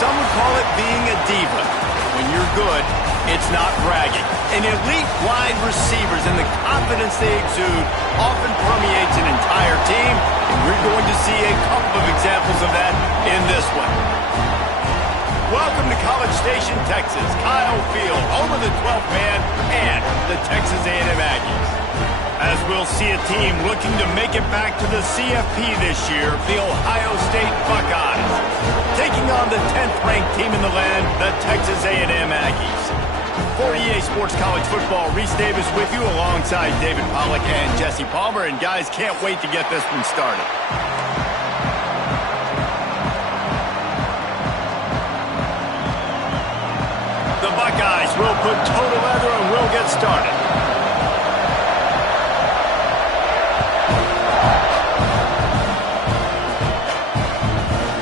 some would call it being a diva. When you're good, it's not bragging. And elite wide receivers and the confidence they exude often permeates an entire team, and we're going to see a couple of examples of that in this one. Welcome to College Station, Texas. Kyle Field, home of the 12th man and the Texas A&M Aggies. As we'll see a team looking to make it back to the CFP this year, the Ohio State Buckeyes, taking on the 10th-ranked team in the land, the Texas A&M Aggies. For EA Sports College Football, Reese Davis with you alongside David Pollack and Jesse Palmer. And guys, can't wait to get this one started. The Buckeyes will put total leather and will get started.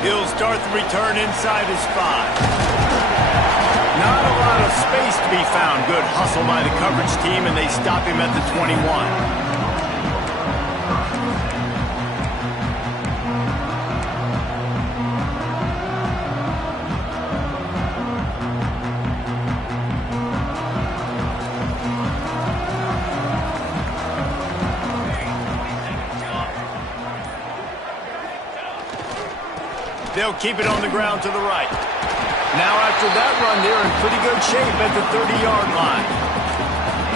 He'll start the return inside his 5. Not a lot of space to be found. Good hustle by the coverage team, and they stop him at the 21. They'll keep it on the ground to the right. Now after that run, they're in pretty good shape at the 30-yard line.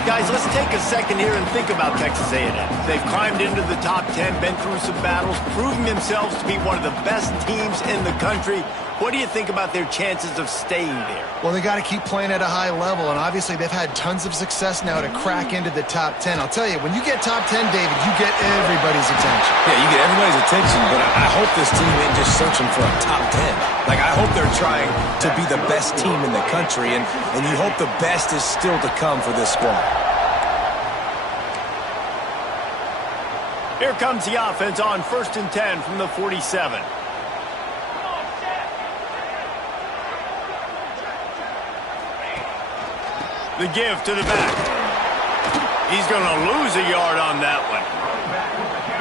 Guys, let's take a second here and think about Texas A&M. They've climbed into the top 10, been through some battles, proving themselves to be one of the best teams in the country. What do you think about their chances of staying there? Well, they got to keep playing at a high level, and obviously they've had tons of success now to crack into the top 10. I'll tell you, when you get top 10, David, you get everybody's attention. Yeah, you get everybody's attention, but I hope this team ain't just searching for a top 10. Like, I hope they're trying to be the best team in the country, and you hope the best is still to come for this squad. Here comes the offense on 1st and 10 from the 47. The give to the back. He's going to lose a yard on that one.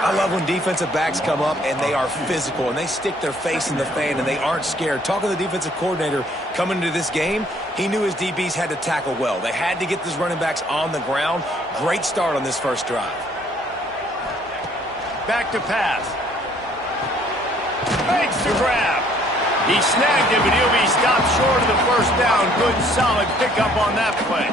I love when defensive backs come up and they are physical and they stick their face in the fan and they aren't scared. Talking to the defensive coordinator coming into this game, he knew his DBs had to tackle well. They had to get these running backs on the ground. Great start on this first drive. Back to pass. Makes the grab. He snagged him, but he'll be stopped short of the first down. Good, solid pickup on that play.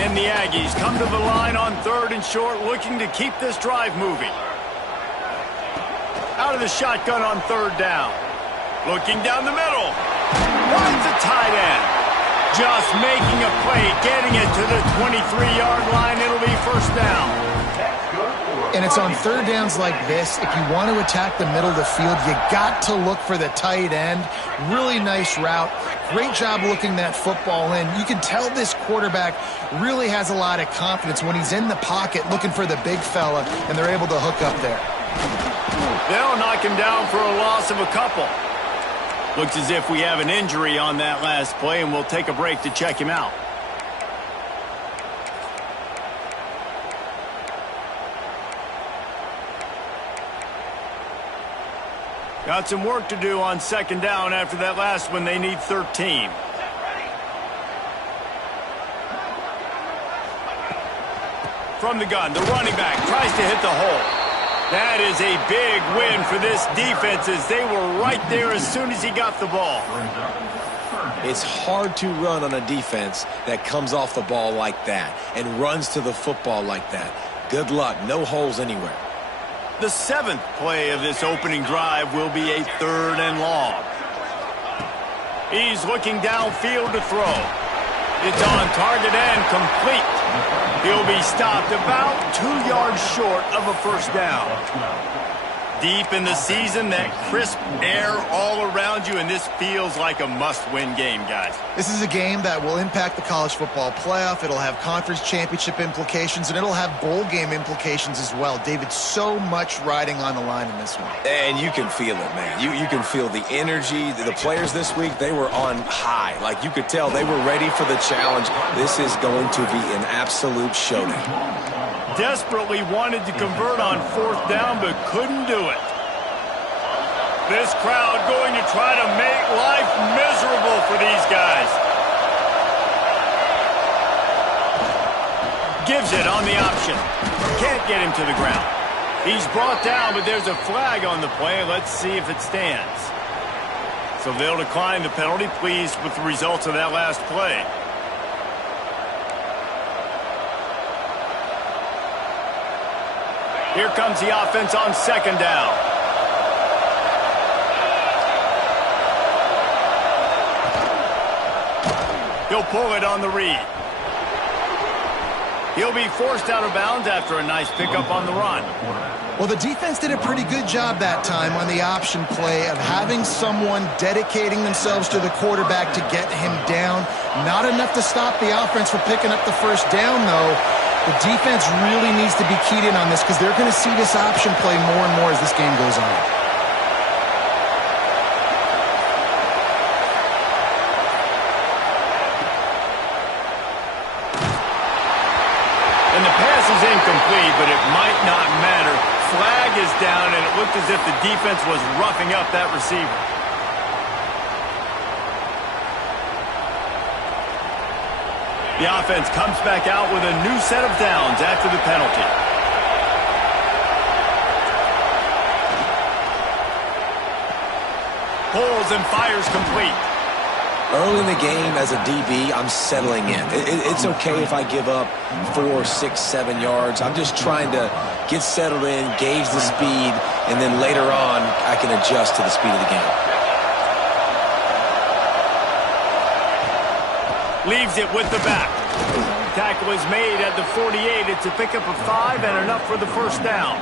And the Aggies come to the line on 3rd and short, looking to keep this drive moving. Out of the shotgun on 3rd down. Looking down the middle. Finds a tight end. Just making a play, getting it to the 23-yard line. It'll be first down. And it's on 3rd downs like this. If you want to attack the middle of the field, you got to look for the tight end. Really nice route. Great job looking that football in. You can tell this quarterback really has a lot of confidence when he's in the pocket looking for the big fella, and they're able to hook up there. They'll knock him down for a loss of a couple. Looks as if we have an injury on that last play, and we'll take a break to check him out. Got some work to do on 2nd down after that last one. They need 13. From the gun, the running back tries to hit the hole. That is a big win for this defense as they were right there as soon as he got the ball. It's hard to run on a defense that comes off the ball like that and runs to the football like that. Good luck. No holes anywhere. The 7th play of this opening drive will be a 3rd and long. He's looking downfield to throw. It's on target and complete. He'll be stopped about 2 yards short of a first down. Deep in the season, that crisp air all around you, and this feels like a must-win game, guys. This is a game that will impact the college football playoff. It'll have conference championship implications, and it'll have bowl game implications as well. David, so much riding on the line in this one. And you can feel it, man. You can feel the energy. The players this week, they were on high. Like, you could tell they were ready for the challenge. This is going to be an absolute showdown. Desperately wanted to convert on 4th down, but couldn't do it. This crowd going to try to make life miserable for these guys. Gives it on the option. Can't get him to the ground. He's brought down, but there's a flag on the play. Let's see if it stands. So they'll decline the penalty. Pleased with the results of that last play. Here comes the offense on second down. He'll pull it on the read. He'll be forced out of bounds after a nice pickup on the run. Well, the defense did a pretty good job that time on the option play of having someone dedicating themselves to the quarterback to get him down. Not enough to stop the offense from picking up the first down, though. The defense really needs to be keyed in on this because they're going to see this option play more and more as this game goes on. And the pass is incomplete, but it might not matter. Flag is down, and it looked as if the defense was roughing up that receiver. The offense comes back out with a new set of downs after the penalty. Pulls and fires complete. Early in the game, as a DB, I'm settling in. It's okay if I give up 4, 6, 7 yards. I'm just trying to get settled in, gauge the speed, and then later on, I can adjust to the speed of the game. Leaves it with the back. Tackle is made at the 48. It's a pickup of 5 and enough for the first down.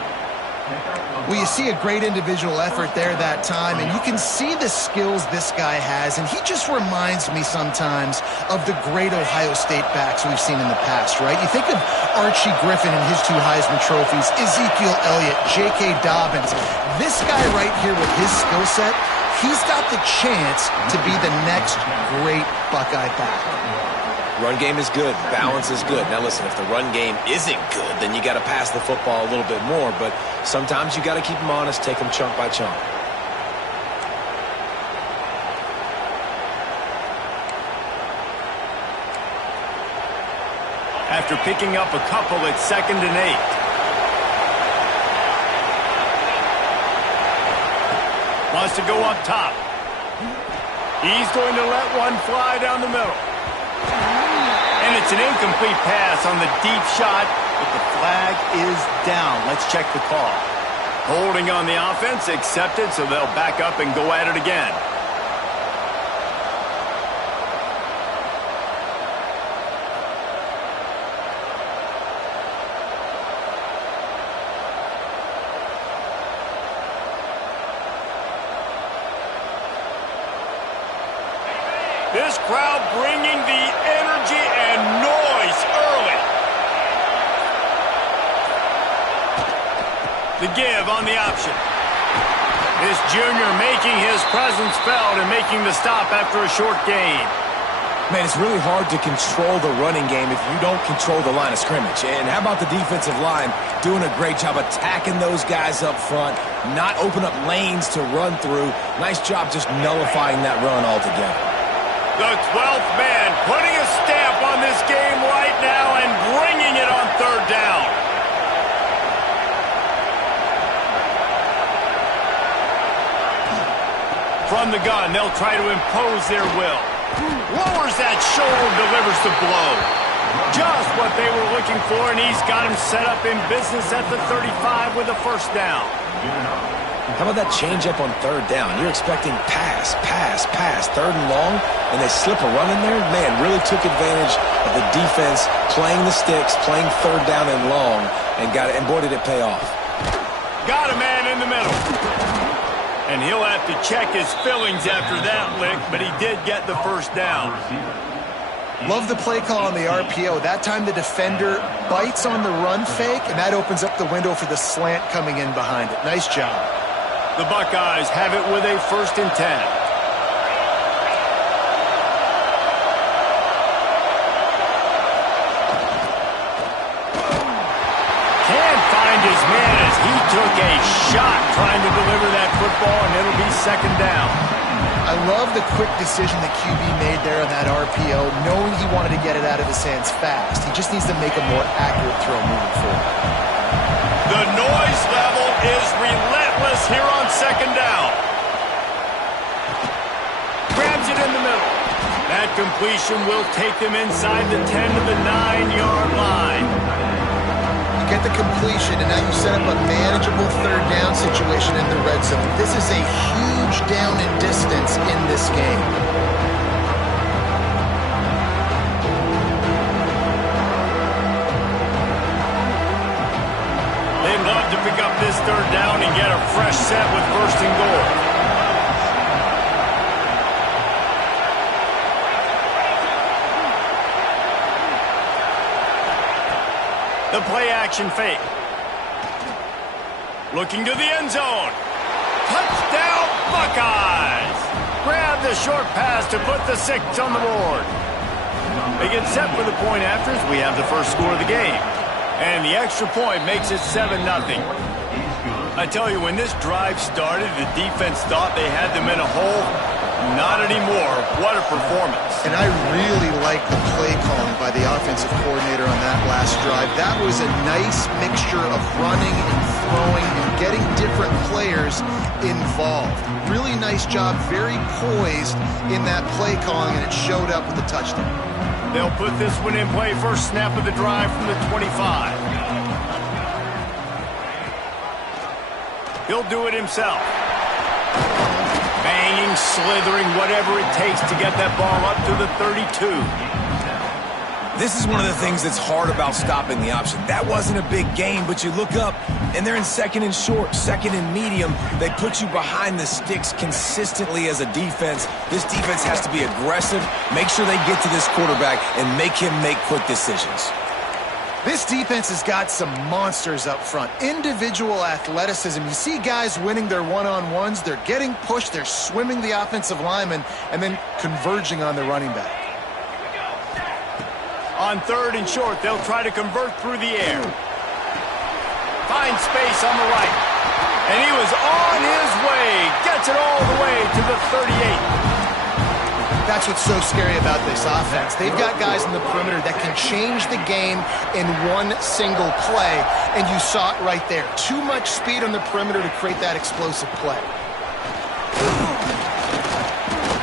Well, you see a great individual effort there that time, and you can see the skills this guy has, and he just reminds me sometimes of the great Ohio State backs we've seen in the past, right? You think of Archie Griffin and his 2 Heisman trophies, Ezekiel Elliott, J.K. Dobbins. This guy right here with his skill set, he's got the chance to be the next great Buckeye back. Run game is good. Balance is good. Now listen, if the run game isn't good, then you got to pass the football a little bit more. But sometimes you got to keep them honest, take them chunk by chunk. After picking up a couple, it's 2nd and 8. Wants to go up top. He's going to let one fly down the middle. And it's an incomplete pass on the deep shot, but the flag is down. Let's check the call. Holding on the offense, accepted, so they'll back up and go at it again. This crowd bringing the energy and noise early. The give on the option. This junior making his presence felt and making the stop after a short gain. Man, it's really hard to control the running game if you don't control the line of scrimmage. And how about the defensive line doing a great job attacking those guys up front, not open up lanes to run through. Nice job just nullifying that run altogether. The 12th man putting a stamp on this game right now and bringing it on 3rd down. From the gun, they'll try to impose their will. Lowers that shoulder, delivers the blow. Just what they were looking for, and he's got him set up in business at the 35 with a 1st down. How about that changeup on 3rd down? You're expecting pass, 3rd and long, and they slip a run in there? Man, really took advantage of the defense playing the sticks, playing 3rd down and long, and boy, did it pay off. Got a man in the middle. And he'll have to check his fillings after that lick, but he did get the 1st down. Love the play call on the RPO. That time the defender bites on the run fake, and that opens up the window for the slant coming in behind it. Nice job. The Buckeyes have it with a 1st and 10. Can't find his man as he took a shot trying to deliver that football, and it'll be second down. I love the quick decision the QB made there on that RPO, knowing he wanted to get it out of his hands fast. He just needs to make a more accurate throw moving forward. The noise level is relentless here on second down. Grabs it in the middle. That completion will take them inside the 10 to the 9-yard line. You get the completion, and now you set up a manageable third down situation in the red zone. This is a huge down in distance in this game. They'd love to pick up this third down and get a fresh set with first and goal. The play-action fake. Looking to the end zone. Touchdown, Buckeyes! Grab the short pass to put the 6 on the board. They get set for the point after as we have the first score of the game. And the extra point makes it 7-0. I tell you, when this drive started, the defense thought they had them in a hole. Not anymore. What a performance. And I really like the play calling by the offensive coordinator on that last drive. That was a nice mixture of running and throwing and getting different players involved. Really nice job, very poised in that play calling, and it showed up with the touchdown. They'll put this one in play first snap of the drive from the 25. He'll do it himself. Banging, slithering, whatever it takes to get that ball up to the 32. This is one of the things that's hard about stopping the option. That wasn't a big gain, but you look up, and they're in second and short, second and medium. They put you behind the sticks consistently as a defense. This defense has to be aggressive, make sure they get to this quarterback, and make him make quick decisions. This defense has got some monsters up front. Individual athleticism. You see guys winning their one-on-ones. They're getting pushed. They're swimming the offensive lineman and then converging on the running back. On third and short, they'll try to convert through the air. Finds space on the right. And he was on his way. Gets it all the way to the 38. That's what's so scary about this offense. They've got guys in the perimeter that can change the game in one single play, and you saw it right there. Too much speed on the perimeter to create that explosive play.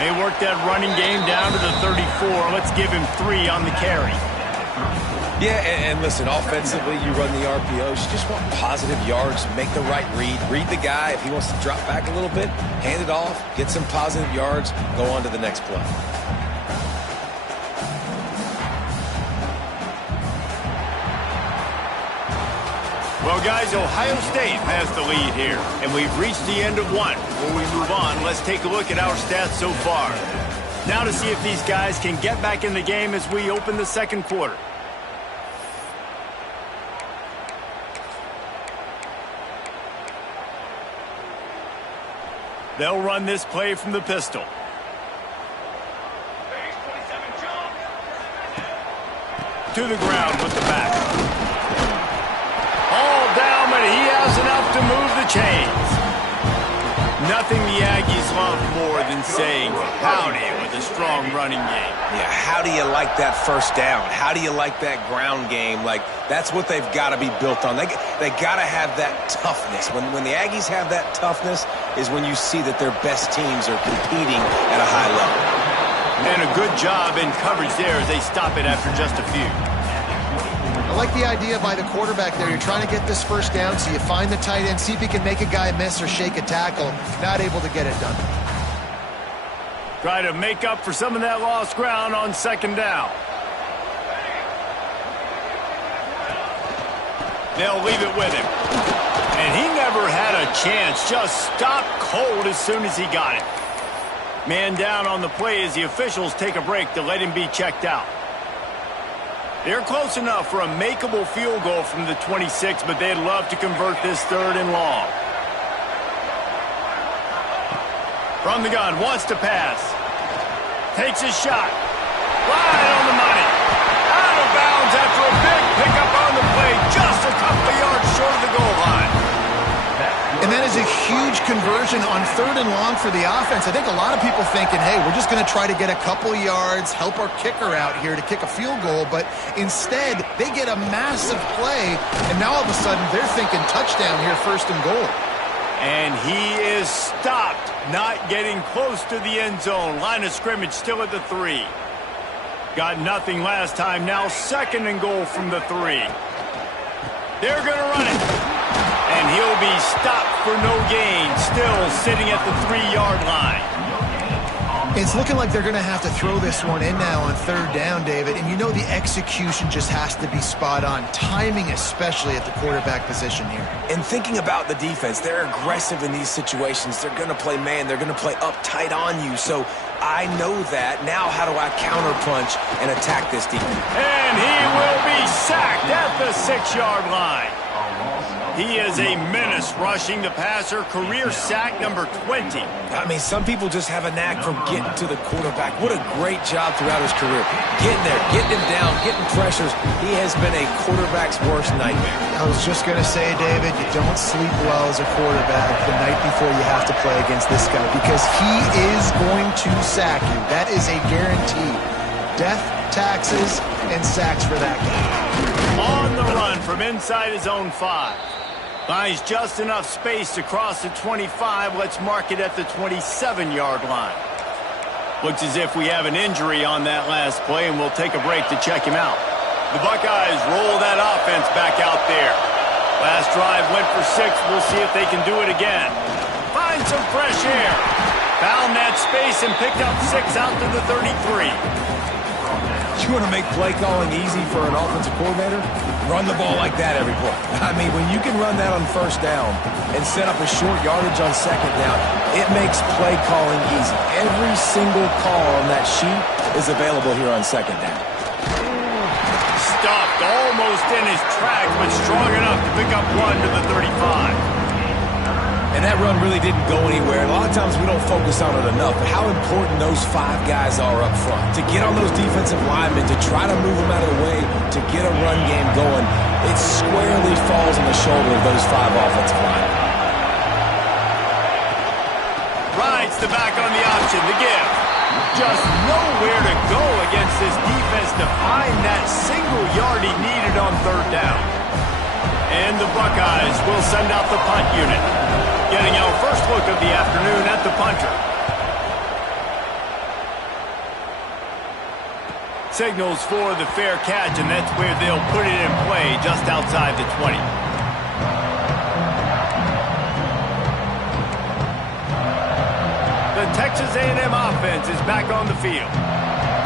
They work that running game down to the 34. Let's give him 3 on the carry. Yeah, and listen, offensively, you run the RPOs. You just want positive yards, make the right read. Read the guy. If he wants to drop back a little bit, hand it off, get some positive yards, go on to the next play. Well, guys, Ohio State has the lead here, and we've reached the end of one. Before we move on, let's take a look at our stats so far. Now to see if these guys can get back in the game as we open the second quarter. They'll run this play from the pistol. To the ground with the back. All down, but he has enough to move the chains. Nothing the Aggies love more than saying howdy with a strong running game. Yeah, how do you like that first down? How do you like that ground game? Like, that's what they've got to be built on. They got to have that toughness. When the Aggies have that toughness is when you see that their best teams are competing at a high level. And a good job in coverage there as they stop it after just a few. I like the idea by the quarterback there. You're trying to get this first down, so you find the tight end, see if he can make a guy miss or shake a tackle. Not able to get it done. Try to make up for some of that lost ground on second down. They'll leave it with him. And he never had a chance. Just stopped cold as soon as he got it. Man down on the play as the officials take a break to let him be checked out. They're close enough for a makeable field goal from the 26, but they'd love to convert this third and long. From the gun, wants to pass. Takes his shot. Right on the money. Out of bounds after a big pickup on the play, just a couple of yards short of the goal line. And And that is a huge conversion on 3rd and long for the offense. I think a lot of people thinking, hey, we're just going to try to get a couple yards, help our kicker out here to kick a field goal. But instead, they get a massive play, and now all of a sudden they're thinking touchdown here, 1st and goal. And he is stopped, not getting close to the end zone. Line of scrimmage still at the 3. Got nothing last time. Now 2nd and goal from the 3. They're going to run it. And he'll be stopped for no gain, still sitting at the 3-yard line. It's looking like they're going to have to throw this one in now on 3rd down, David. And you know the execution just has to be spot on. Timing especially at the quarterback position here. And thinking about the defense, they're aggressive in these situations. They're going to play man. They're going to play uptight on you. So I know that. Now how do I counterpunch and attack this defense? And he will be sacked at the 6-yard line. He is a menace rushing the passer. Career sack number 20. I mean, some people just have a knack for getting to the quarterback. What a great job throughout his career. Getting there, getting him down, getting pressures. He has been a quarterback's worst nightmare. I was just going to say, David, you don't sleep well as a quarterback the night before you have to play against this guy because he is going to sack you. That is a guarantee. Death, taxes, and sacks for that guy. On the run from inside his own 5. Finds just enough space to cross the 25. Let's mark it at the 27-yard line. Looks as if we have an injury on that last play, and we'll take a break to check him out. The Buckeyes roll that offense back out there. Last drive went for 6. We'll see if they can do it again. Find some fresh air. Found that space and picked up 6 out to the 33. You want to make play calling easy for an offensive coordinator? Run the ball like that every play. I mean, when you can run that on 1st down and set up a short yardage on 2nd down, it makes play calling easy. Every single call on that sheet is available here on 2nd down. Stuffed almost in his tracks, but strong enough to pick up 1 to the 35. And that run really didn't go anywhere. A lot of times we don't focus on it enough, but how important those 5 guys are up front. To get on those defensive linemen, to try to move them out of the way, to get a run game going, it squarely falls on the shoulder of those 5 offensive linemen. Rides the back on the option, the give. Just nowhere to go against this defense to find that single yard he needed on 3rd down. And the Buckeyes will send out the punt unit. Getting our first look of the afternoon at the punter. Signals for the fair catch, and that's where they'll put it in play just outside the 20. The Texas A&M offense is back on the field.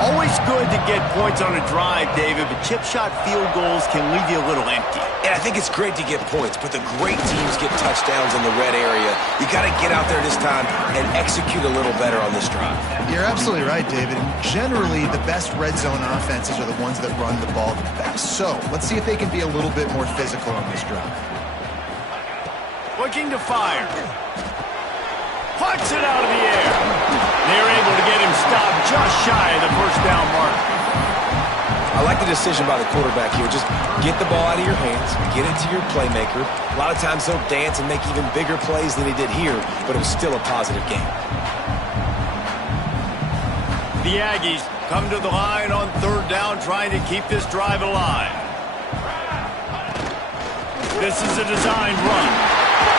Always good to get points on a drive, David, but chip shot field goals can leave you a little empty. And I think it's great to get points, but the great teams get touchdowns in the red area. You got to get out there this time and execute a little better on this drive. You're absolutely right, David. And generally, the best red zone offenses are the ones that run the ball the best. So let's see if they can be a little bit more physical on this drive. Looking to fire. Puts it out of the air. They're able to get him stopped just shy of the 1st down mark. I like the decision by the quarterback here. Just get the ball out of your hands, get it to your playmaker. A lot of times he'll dance and make even bigger plays than he did here, but it was still a positive game. The Aggies come to the line on 3rd down, trying to keep this drive alive. This is a designed run.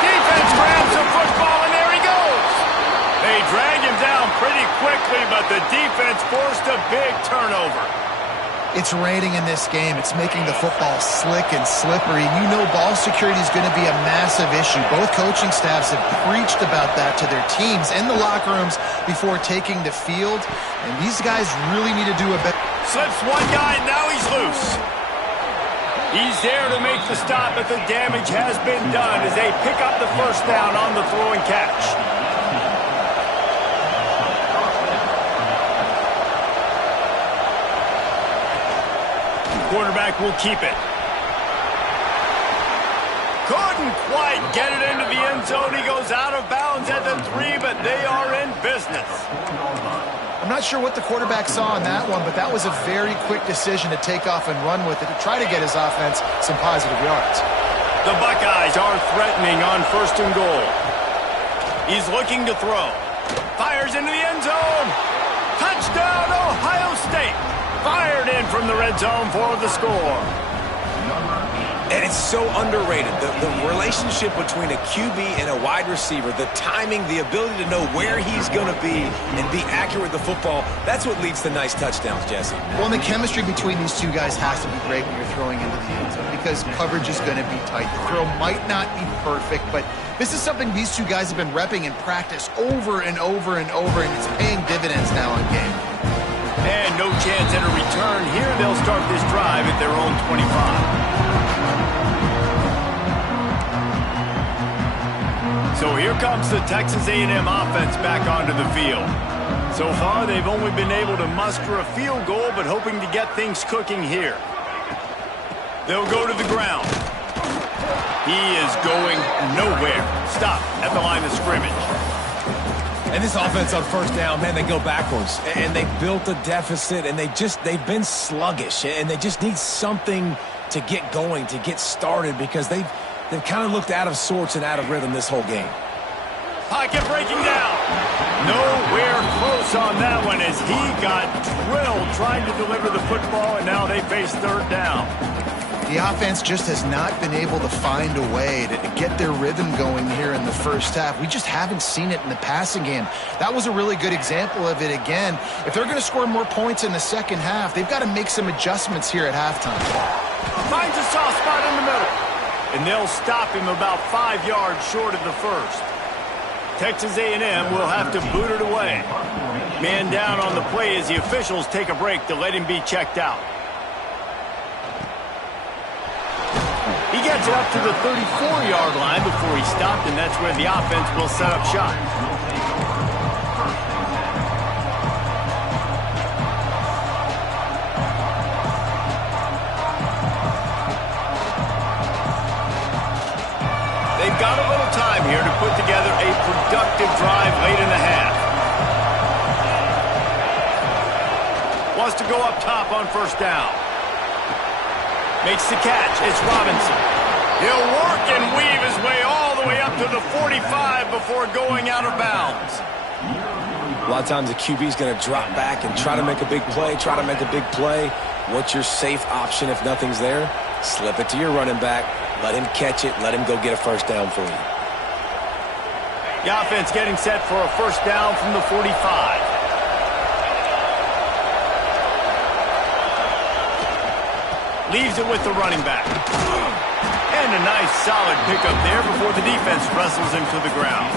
Defense grabs the football, and there he goes. They drag him down pretty quickly, but the defense forced a big turnover. It's raining in this game. It's making the football slick and slippery. You know ball security is going to be a massive issue. Both coaching staffs have preached about that to their teams in the locker rooms before taking the field. And these guys really need to do a better. Slips one guy, and now he's loose. He's there to make the stop, but the damage has been done as they pick up the 1st down on the throw and catch. Quarterback will keep it. Couldn't quite get it into the end zone. He goes out of bounds at the 3, but they are in business. I'm not sure what the quarterback saw on that one, but that was a very quick decision to take off and run with it to try to get his offense some positive yards. The Buckeyes are threatening on 1st and goal. He's looking to throw. Fires into the end zone. Touchdown, Ohio State. Fired in from the red zone for the score. And it's so underrated. The relationship between a QB and a wide receiver, the timing, the ability to know where he's going to be and be accurate with the football, that's what leads to nice touchdowns, Jesse. Well, and the chemistry between these two guys has to be great when you're throwing into the end zone because coverage is going to be tight. The throw might not be perfect, but this is something these two guys have been repping in practice over and over and over, and it's paying dividends now on game. And no chance at a return here. They'll start this drive at their own 25. So here comes the Texas A&M offense back onto the field. So far, they've only been able to muster a field goal, but hoping to get things cooking here. They'll go to the ground. He is going nowhere. Stop at the line of scrimmage. And this offense on 1st down, man, they go backwards. And they built a deficit, and they've been sluggish. And they just need something to get going, to get started, because they've kind of looked out of sorts and out of rhythm this whole game. Pocket breaking down. Nowhere close on that one as he got drilled trying to deliver the football, and now they face 3rd down. The offense just has not been able to find a way to get their rhythm going here in the first half. We just haven't seen it in the passing game. That was a really good example of it again. If they're going to score more points in the second half, they've got to make some adjustments here at halftime. Finds a soft spot in the middle. And they'll stop him about 5 yards short of the first. Texas A&M will have to boot it away. Man down on the play as the officials take a break to let him be checked out. He gets it up to the 34-yard line before he stopped, and that's where the offense will set up shop. They've got a little time here to put together a productive drive late in the half. Wants to go up top on 1st down. Makes the catch. It's Robinson. He'll work and weave his way all the way up to the 45 before going out of bounds. A lot of times the QB is going to drop back and try to make a big play, What's your safe option if nothing's there? Slip it to your running back. Let him catch it. Let him go get a 1st down for you. The offense getting set for a 1st down from the 45. Leaves it with the running back. And a nice solid pickup there before the defense wrestles him to the ground.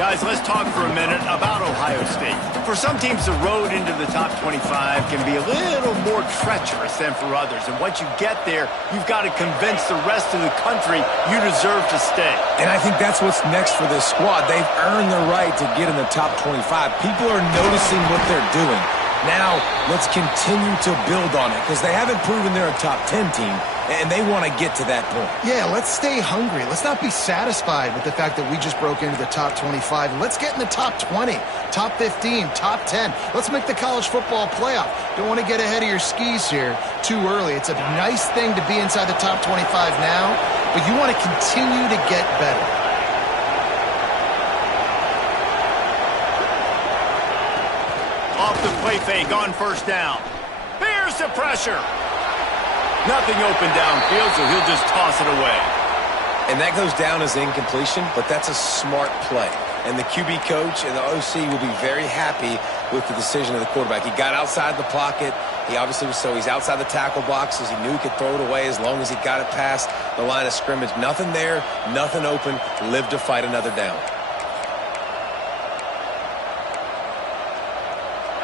Guys, let's talk for a minute about Ohio State. For some teams, the road into the top 25 can be a little more treacherous than for others. And once you get there, you've got to convince the rest of the country you deserve to stay. And I think that's what's next for this squad. They've earned the right to get in the top 25. People are noticing what they're doing. Now, let's continue to build on it because they haven't proven they're a top 10 team, and they want to get to that point. Yeah, let's stay hungry. Let's not be satisfied with the fact that we just broke into the top 25. Let's get in the top 20, top 15, top 10. Let's make the college football playoff. Don't want to get ahead of your skis here too early. It's a nice thing to be inside the top 25 now, but you want to continue to get better. Off the play fake on 1st down. Here's the pressure. Nothing open downfield, so he'll just toss it away. And that goes down as incompletion, but that's a smart play. And the QB coach and the OC will be very happy with the decision of the quarterback. He got outside the pocket. He obviously was he's outside the tackle boxes. He knew he could throw it away as long as he got it past the line of scrimmage. Nothing there, nothing open. Live to fight another down.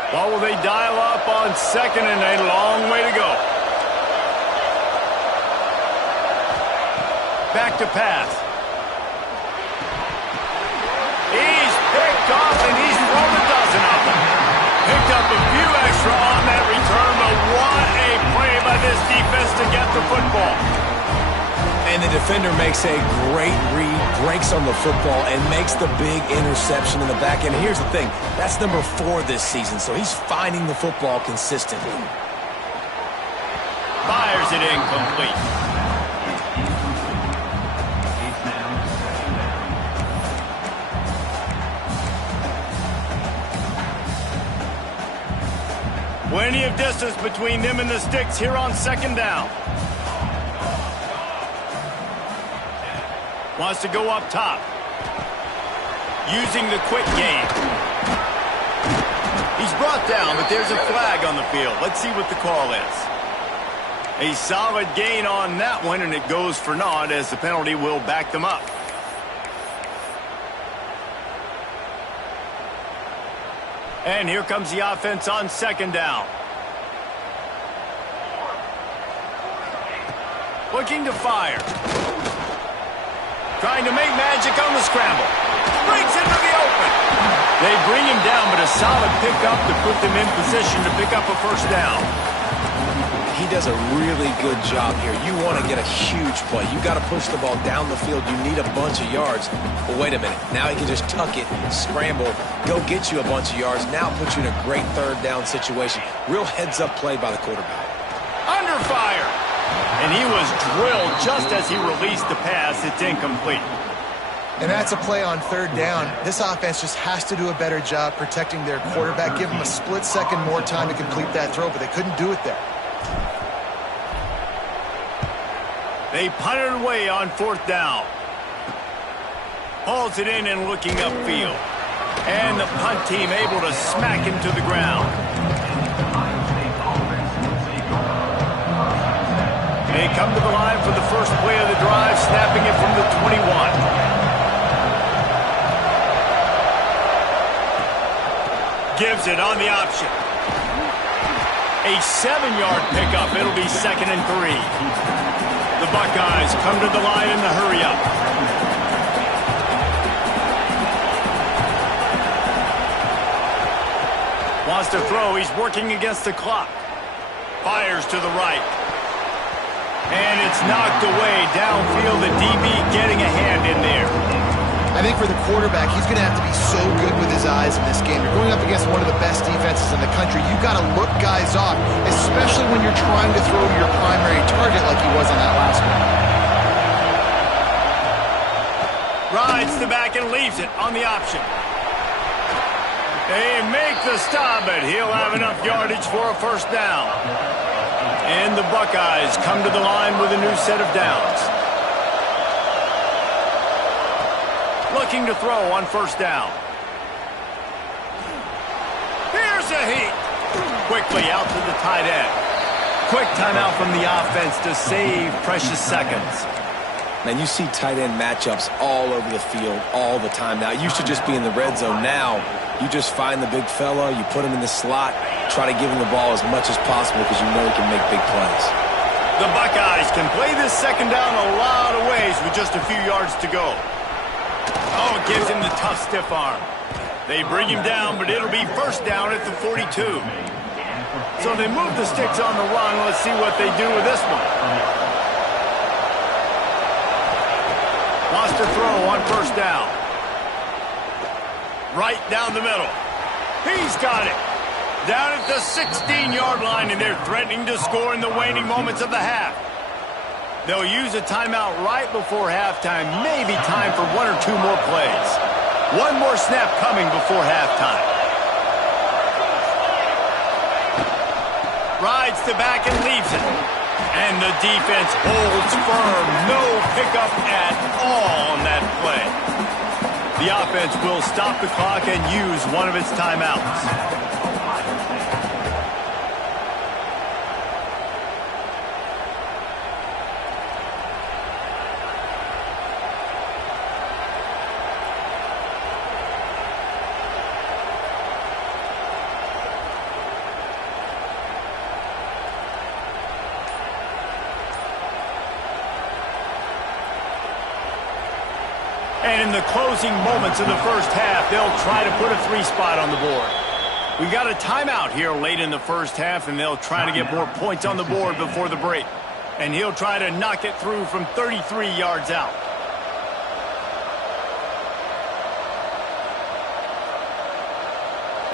Well, will they dial up on 2nd and a long way to go? Back to pass. He's picked off and he's thrown a dozen of them. Picked up a few extra on that return, but what a play by this defense to get the football. And the defender makes a great read, breaks on the football, and makes the big interception in the back end. Here's the thing. That's number 4 this season, so he's finding the football consistently. Fires it incomplete. Plenty of distance between them and the sticks here on second down. Wants to go up top. Using the quick game. He's brought down, but there's a flag on the field. Let's see what the call is. A solid gain on that one, and it goes for naught as the penalty will back them up. And here comes the offense on second down. Looking to fire. Trying to make magic on the scramble. Breaks into the open. They bring him down, but a solid pickup to put them in position to pick up a first down. He does a really good job here. You want to get a huge play. You got to push the ball down the field. You need a bunch of yards. But wait a minute. Now he can just tuck it, scramble, go get you a bunch of yards. Now put you in a great third down situation. Real heads-up play by the quarterback. Under fire. And he was drilled just as he released the pass. It's incomplete. And that's a play on third down. This offense just has to do a better job protecting their quarterback. Give him a split second more time to complete that throw, but they couldn't do it there. They punted away on fourth down. Hauls it in and looking upfield. And the punt team able to smack him to the ground. They come to the line for the first play of the drive, snapping it from the 21. Gives it on the option. A 7-yard pickup. It'll be 2nd and 3. The Buckeyes come to the line in the hurry-up. Wants to throw. He's working against the clock. Fires to the right. And it's knocked away downfield. The DB getting a hand in there. I think for the quarterback, he's going to have to be so good with his eyes in this game. You're going up against one of the best defenses in the country. You've got to look guys off, especially when you're trying to throw to your primary target like he was on that last one. Rides the back and leaves it on the option. They make the stop, but he'll have enough yardage for a first down. And the Buckeyes come to the line with a new set of downs. Looking to throw on first down. Here's a heat. Quickly out to the tight end. Quick timeout from the offense to save precious seconds. Man, you see tight end matchups all over the field all the time now. It used to just be in the red zone. Now, you just find the big fella, you put him in the slot, try to give him the ball as much as possible because you know he can make big plays. The Buckeyes can play this second down a lot of ways with just a few yards to go. Oh, it gives him the tough stiff arm. They bring him down, but it'll be first down at the 42. So they move the sticks on the run. Let's see what they do with this one. Wants to throw on first down. Right down the middle. He's got it. Down at the 16-yard line, and they're threatening to score in the waning moments of the half. They'll use a timeout right before halftime. Maybe time for 1 or 2 more plays. One more snap coming before halftime. Rides the back and leaves it. And the defense holds firm. No pickup at all on that play. The offense will stop the clock and use one of its timeouts. And in the closing moments of the first half, they'll try to put a 3 spot on the board. We got a timeout here late in the first half, and they'll try to get more points on the board before the break. And he'll try to knock it through from 33 yards out.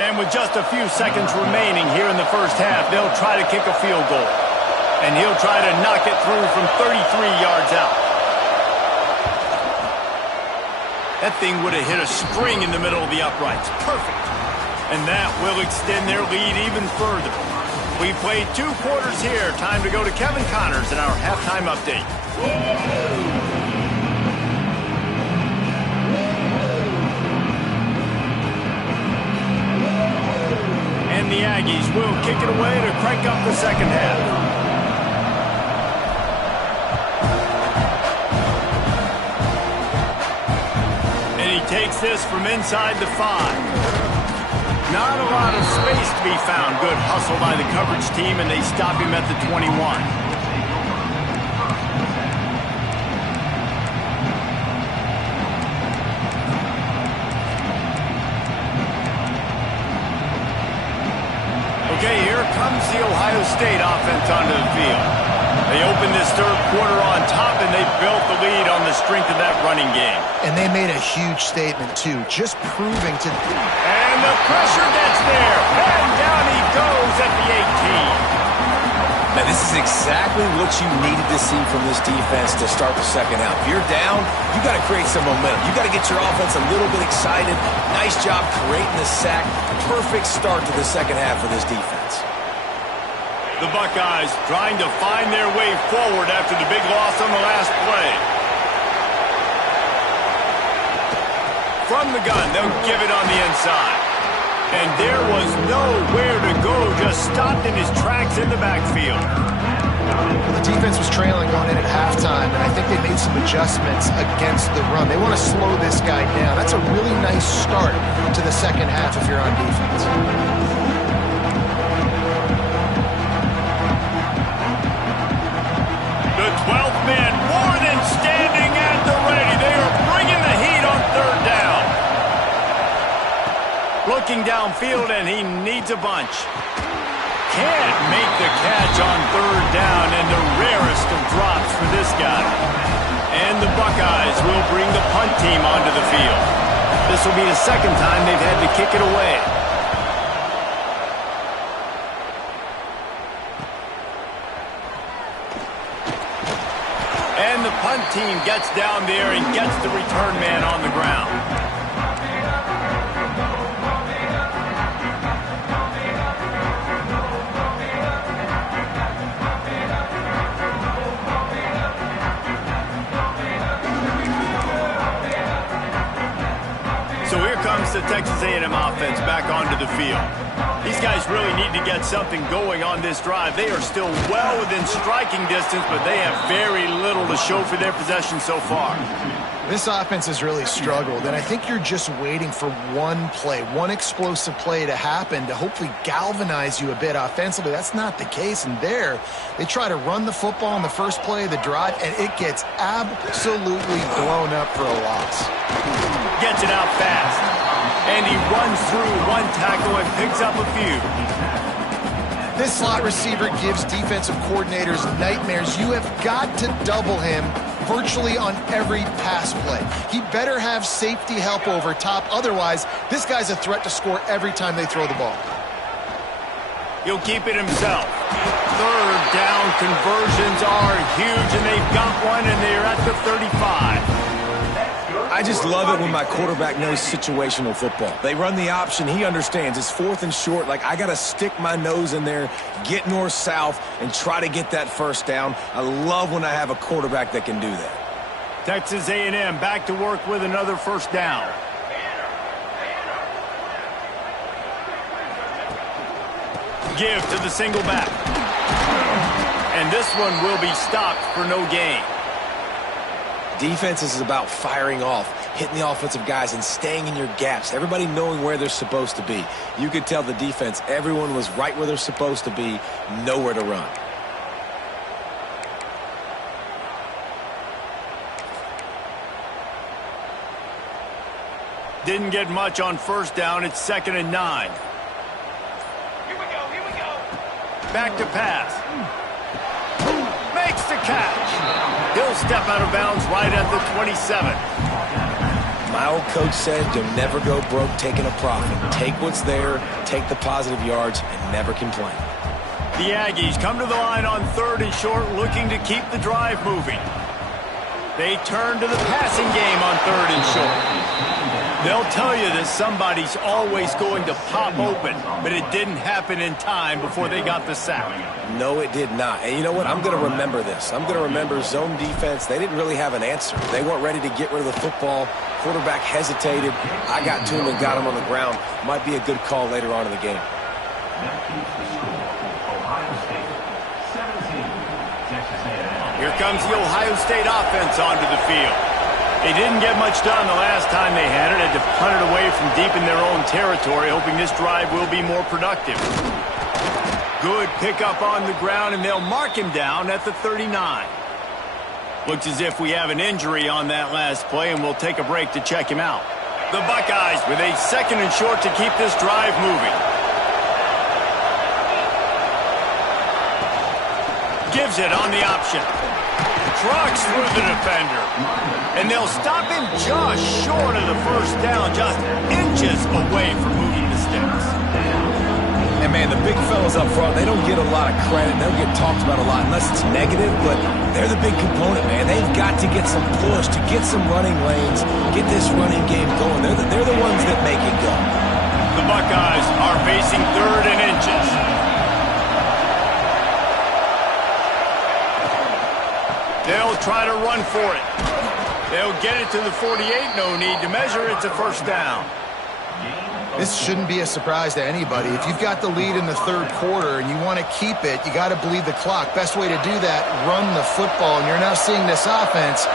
And with just a few seconds remaining here in the first half, they'll try to kick a field goal. And he'll try to knock it through from 33 yards out. That thing would have hit a string in the middle of the uprights. Perfect. And that will extend their lead even further. We played 2 quarters here. Time to go to Kevin Connors in our halftime update. And the Aggies will kick it away to crank up the second half. Takes this from inside the 5. Not a lot of space to be found. Good hustle by the coverage team, and they stop him at the 21. Okay, here comes the Ohio State offense onto the field. They opened this third quarter on top, and they built the lead on the strength of that running game. And they made a huge statement, too, just proving to... And the pressure gets there, and down he goes at the 18. Now, this is exactly what you needed to see from this defense to start the second half. If you're down, you got to create some momentum. You got to get your offense a little bit excited. Nice job creating the sack. Perfect start to the second half for this defense. The Buckeyes trying to find their way forward after the big loss on the last play. From the gun, they'll give it on the inside. And there was nowhere to go, just stopped in his tracks in the backfield. Well, the defense was trailing going in at halftime, and I think they made some adjustments against the run. They want to slow this guy down. That's a really nice start to the second half if you're on defense. The 12th man more than standing at the ready. They are bringing the heat on third down. Looking downfield, and he needs a bunch. Can't make the catch on third down, and the rarest of drops for this guy. And the Buckeyes will bring the punt team onto the field. This will be the second time they've had to kick it away. And the punt team gets down there and gets the return man on the ground. So here comes the Texas A&M offense back onto the field. These guys really need to get something going on this drive. They are still well within striking distance, but they have very little to show for their possession so far. This offense has really struggled, and I think you're just waiting for one play, one explosive play to happen to hopefully galvanize you a bit offensively. That's not the case, and there they try to run the football in the first play of the drive, and it gets absolutely blown up for a loss. Gets it out fast, and he runs through one tackle and picks up a few. This slot receiver gives defensive coordinators nightmares. You have got to double him virtually on every pass play. He better have safety help over top. Otherwise, this guy's a threat to score every time they throw the ball. He'll keep it himself. Third down conversions are huge, and they've got one, and they're at the 35. I just love it when my quarterback knows situational football. They run the option. He understands. It's fourth and short. Like, I got to stick my nose in there, get north-south, and try to get that first down. I love when I have a quarterback that can do that. Texas A&M back to work with another first down. Give to the single back. And this one will be stopped for no gain. Defense is about firing off, hitting the offensive guys, and staying in your gaps. Everybody knowing where they're supposed to be. You could tell the defense, everyone was right where they're supposed to be, nowhere to run. Didn't get much on first down. It's 2nd and 9. Here we go. Back to pass. Makes the catch. He'll step out of bounds right at the 27. My old coach said, you'll never go broke taking a profit. Take what's there, take the positive yards, and never complain. The Aggies come to the line on 3rd and short, looking to keep the drive moving. They turn to the passing game on 3rd and short. They'll tell you that somebody's always going to pop open, but it didn't happen in time before they got the sack. No, it did not. And you know what? I'm going to remember this. I'm going to remember zone defense. They didn't really have an answer. They weren't ready to get rid of the football. Quarterback hesitated. I got to him and got him on the ground. Might be a good call later on in the game. Here comes the Ohio State offense onto the field. They didn't get much done the last time they had it. Had to punt it away from deep in their own territory, hoping this drive will be more productive. Good pickup on the ground, and they'll mark him down at the 39. Looks as if we have an injury on that last play, and we'll take a break to check him out. The Buckeyes with a 2nd and short to keep this drive moving. Gives it on the option. Trucks through the defender. And they'll stop him just short of the first down, just inches away from moving the sticks. And, man, the big fellas up front, they don't get a lot of credit. They don't get talked about a lot unless it's negative, but they're the big component, man. They've got to get some push, to get some running lanes, get this running game going. They're the ones that make it go. The Buckeyes are facing 3rd and inches. They'll try to run for it. They'll get it to the 48. No need to measure. It's a first down. This shouldn't be a surprise to anybody. If you've got the lead in the 3rd quarter and you want to keep it, you got to bleed the clock. Best way to do that, run the football. And you're now seeing this offense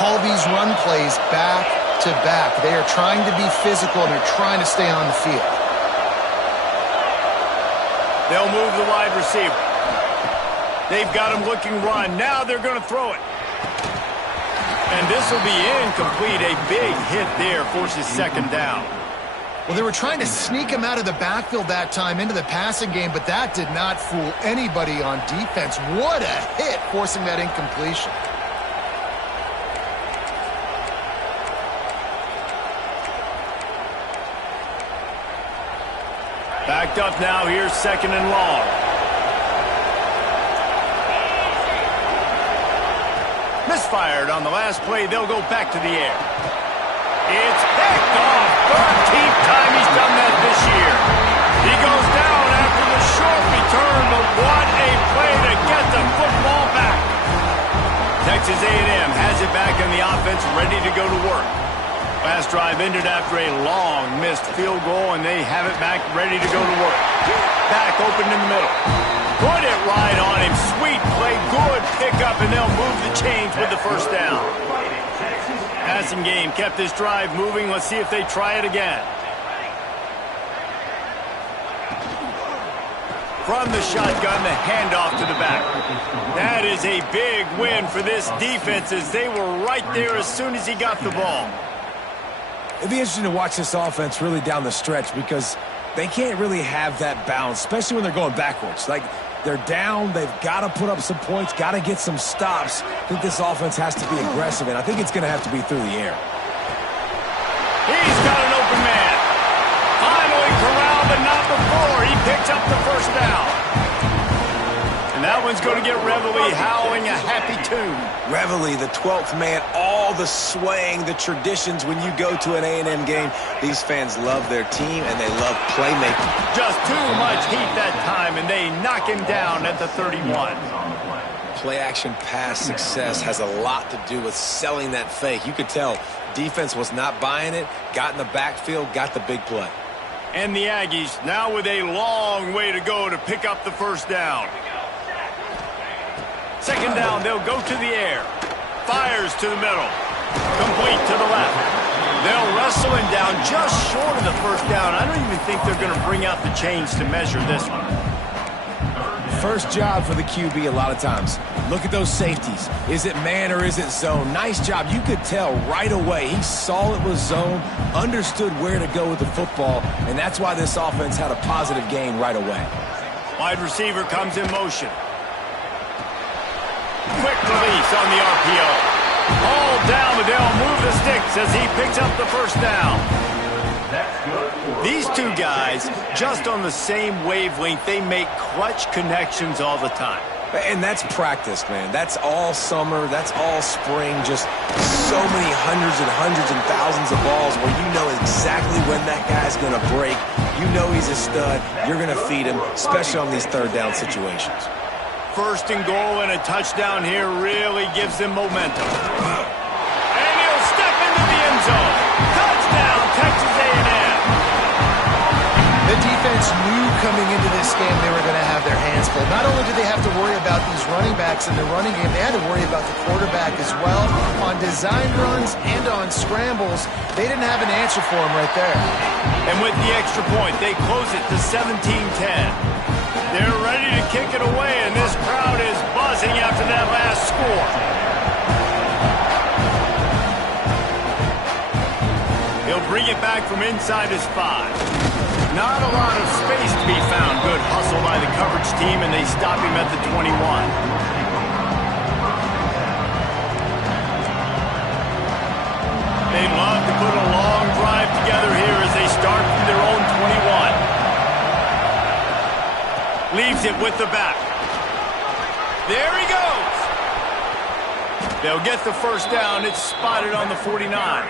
call these run plays back to back. They are trying to be physical, and they're trying to stay on the field. They'll move the wide receiver. They've got him looking run. Now they're going to throw it. And this will be incomplete. A big hit there forces 2nd down. Well, they were trying to sneak him out of the backfield that time into the passing game, but that did not fool anybody on defense. What a hit, forcing that incompletion. Backed up now. Here's 2nd and long. Misfired on the last play. They'll go back to the air. It's picked off. 13th time he's done that this year. He goes down after the short return, but what a play to get the football back. Texas A&M has it back in the offense, ready to go to work. Last drive ended after a long missed field goal, and they have it back ready to go to work. Back open in the middle. Put it right on him. Sweet play. Good pickup, and they'll move the chains with the first down. Passing game kept this drive moving. Let's see if they try it again. From the shotgun, the handoff to the back. That is a big win for this defense, as they were right there as soon as he got the ball. It'd be interesting to watch this offense really down the stretch, because they can't really have that balance, especially when they're going backwards. Like, they're down, they've got to put up some points, got to get some stops. I think this offense has to be aggressive, and I think it's going to have to be through the air. He's got an open man. Finally corralled, but not before. He picks up the first down. And that one's going to get Reveille howling a happy tune. Reveille, the 12th man, all the swaying, the traditions when you go to an A&M game. These fans love their team, and they love playmaking. Just too much heat that time, and they knock him down at the 31. Play-action pass success has a lot to do with selling that fake. You could tell defense was not buying it, got in the backfield, got the big play. And the Aggies now with a long way to go to pick up the first down. 2nd down, they'll go to the air. Fires to the middle. Complete to the left. They'll wrestle him down just short of the first down. I don't even think they're going to bring out the chains to measure this one. First job for the QB a lot of times. Look at those safeties. Is it man or is it zone? Nice job. You could tell right away. He saw it was zone, understood where to go with the football, and that's why this offense had a positive gain right away. Wide receiver comes in motion. Quick release on the RPO. All down, but they'll move the sticks as he picks up the first down. These two guys, just on the same wavelength, they make clutch connections all the time. And that's practice, man. That's all summer. That's all spring. Just so many hundreds and thousands of balls where you know exactly when that guy's going to break. You know he's a stud. You're going to feed him, especially on these third down situations. First and goal and a touchdown here really gives him momentum. And he'll step into the end zone. Touchdown, Texas A&M. The defense knew coming into this game they were going to have their hands full. Not only did they have to worry about these running backs in the running game, they had to worry about the quarterback as well. On design runs and on scrambles, they didn't have an answer for him right there. And with the extra point, they close it to 17-10. They're ready to kick it away, and this crowd is buzzing after that last score. He'll bring it back from inside his 5. Not a lot of space to be found. Good hustle by the coverage team, and they stop him at the 21. They'd love to put a long drive together here as they start from their own 21. Leaves it with the back. There he goes. They'll get the first down. It's spotted on the 49.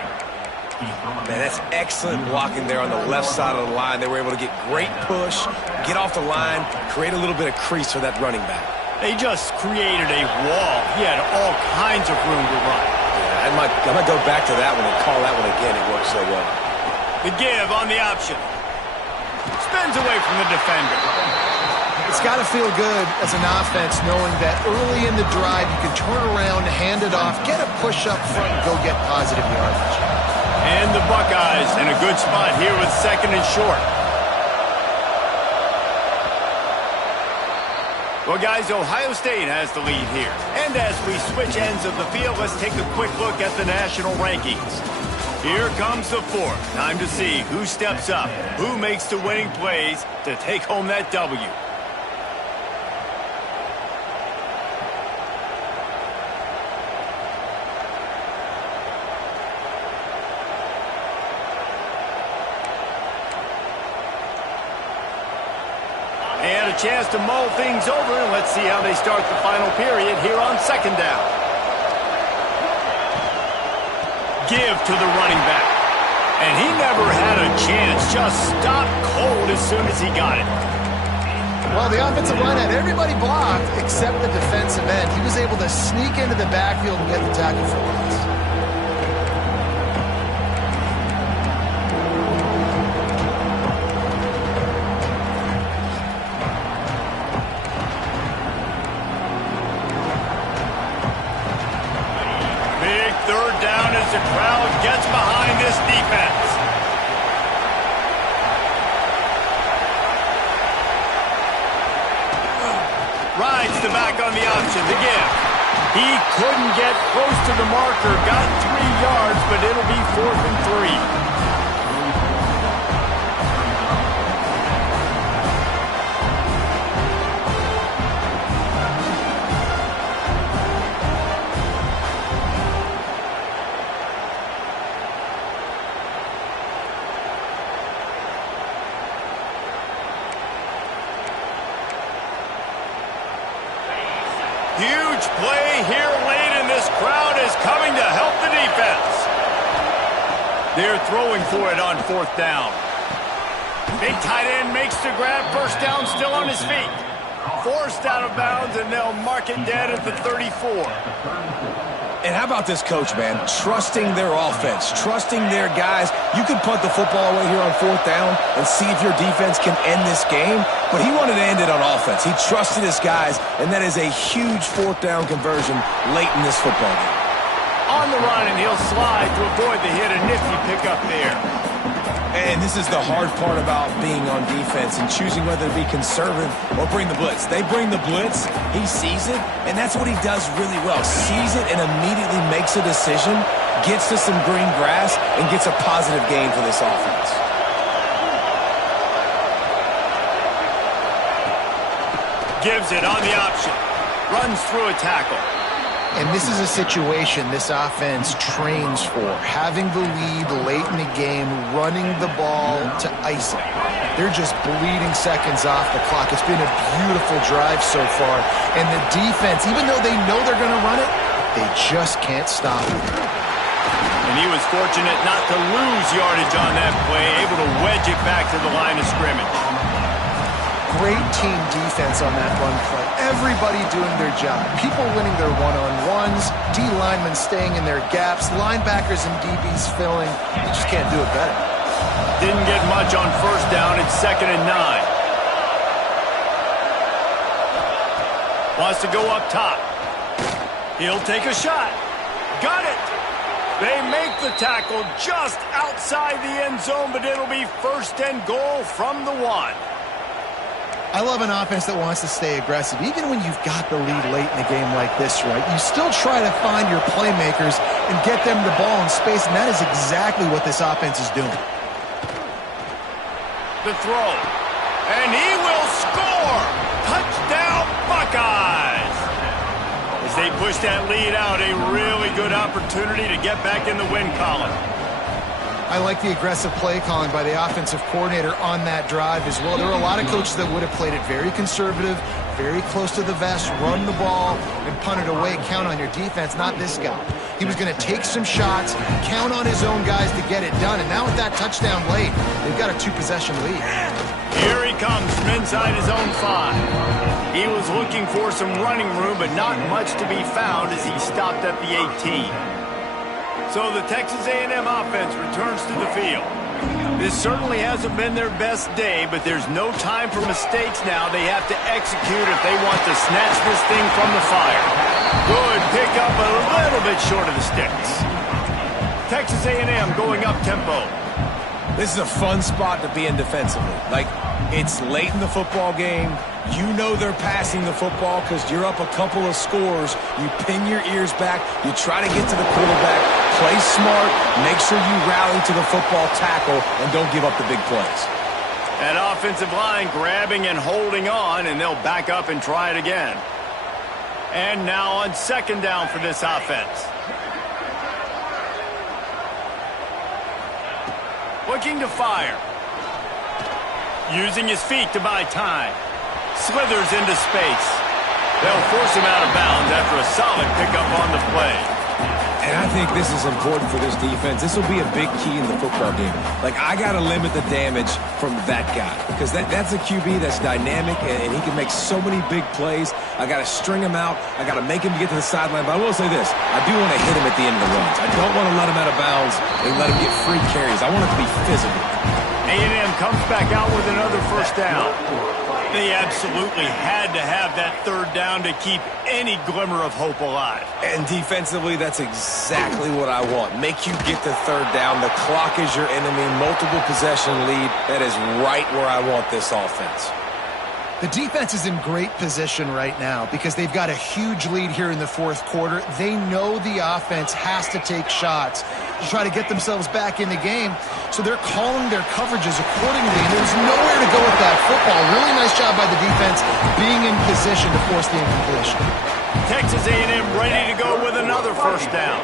Man, that's excellent blocking there on the left side of the line. They were able to get great push, get off the line, create a little bit of crease for that running back. They just created a wall. He had all kinds of room to run. Yeah, I might go back to that one and call that one again. It worked so well. The give on the option. Spins away from the defender. It's got to feel good as an offense knowing that early in the drive you can turn around, hand it off, get a push up front, and go get positive yardage. And the Buckeyes in a good spot here with second and short. Well, guys, Ohio State has the lead here. And as we switch ends of the field, let's take a quick look at the national rankings. Here comes the fourth. Time to see who steps up, who makes the winning plays to take home that W. And a chance to mull things over, and let's see how they start the final period here on second down. Give to the running back. And he never had a chance, just stopped cold as soon as he got it. Well, the offensive line had everybody blocked except the defensive end. He was able to sneak into the backfield and get the tackle for loss. Third down as the crowd gets behind this defense. Rides the back on the option to give. He couldn't get close to the marker, got 3 yards, but it'll be 4th and 3. Huge play here late, and this crowd is coming to help the defense. They're throwing for it on 4th down. Big tight end makes the grab. First down, still on his feet. Forced out of bounds, and they'll mark it dead at the 34. And how about this coach, man? Trusting their offense, trusting their guys. You can punt the football away here on 4th down and see if your defense can end this game, but he wanted to end it on offense. He trusted his guys, and that is a huge 4th down conversion late in this football game. On the run, and he'll slide to avoid the hit. A nifty pickup there. And this is the hard part about being on defense and choosing whether to be conservative or bring the blitz. They bring the blitz, he sees it, and that's what he does really well. Sees it and immediately makes a decision, gets to some green grass, and gets a positive gain for this offense. Gives it on the option. Runs through a tackle. And this is a situation this offense trains for, having the lead late in the game, running the ball to ice it. They're just bleeding seconds off the clock. It's been a beautiful drive so far. And the defense, even though they know they're going to run it, they just can't stop it. And he was fortunate not to lose yardage on that play, able to wedge it back to the line of scrimmage. Great team defense on that run play. Everybody doing their job. People winning their one-on-ones, D linemen staying in their gaps, linebackers and DBs filling. You just can't do it better. Didn't get much on first down. It's 2nd and 9. Wants to go up top. He'll take a shot. Got it. They make the tackle just outside the end zone, but it'll be 1st and goal from the 1. I love an offense that wants to stay aggressive. Even when you've got the lead late in a game like this, right, you still try to find your playmakers and get them the ball in space, and that is exactly what this offense is doing. The throw. And he will score! Touchdown, Buckeyes! As they push that lead out, a really good opportunity to get back in the win column. I like the aggressive play calling by the offensive coordinator on that drive as well. There were a lot of coaches that would have played it very conservative, very close to the vest, run the ball, and punt it away, count on your defense. Not this guy. He was going to take some shots, count on his own guys to get it done, and now with that touchdown late, they've got a 2-possession lead. Here he comes from inside his own 5. He was looking for some running room, but not much to be found as he stopped at the 18. So the Texas A&M offense returns to the field. This certainly hasn't been their best day, but there's no time for mistakes now. They have to execute if they want to snatch this thing from the fire. Good pickup, a little bit short of the sticks. Texas A&M going up tempo. This is a fun spot to be in defensively. Like, it's late in the football game. You know they're passing the football because you're up a couple of scores. You pin your ears back. You try to get to the quarterback. Play smart. Make sure you rally to the football tackle and don't give up the big plays. That offensive line grabbing and holding on, and they'll back up and try it again. And now on 2nd down for this offense. Looking to fire. Using his feet to buy time. Slithers into space. They'll force him out of bounds after a solid pickup on the play. And I think this is important for this defense. This will be a big key in the football game. Like, I got to limit the damage from that guy because that's a QB that's dynamic and he can make so many big plays. I got to string him out. I got to make him get to the sideline. But I will say this. I do want to hit him at the end of the runs. I don't want to let him out of bounds and let him get free carries. I want it to be physical. A&M comes back out with another 1st down. They absolutely had to have that 3rd down to keep any glimmer of hope alive. And defensively, that's exactly what I want. Make you get the 3rd down. The clock is your enemy. Multiple possession lead. That is right where I want this offense. The defense is in great position right now because they've got a huge lead here in the 4th quarter. They know the offense has to take shots to try to get themselves back in the game, so they're calling their coverages accordingly, and there's nowhere to go with that football. Really nice job by the defense being in position to force the incompletion. Texas A&M ready to go with another 1st down.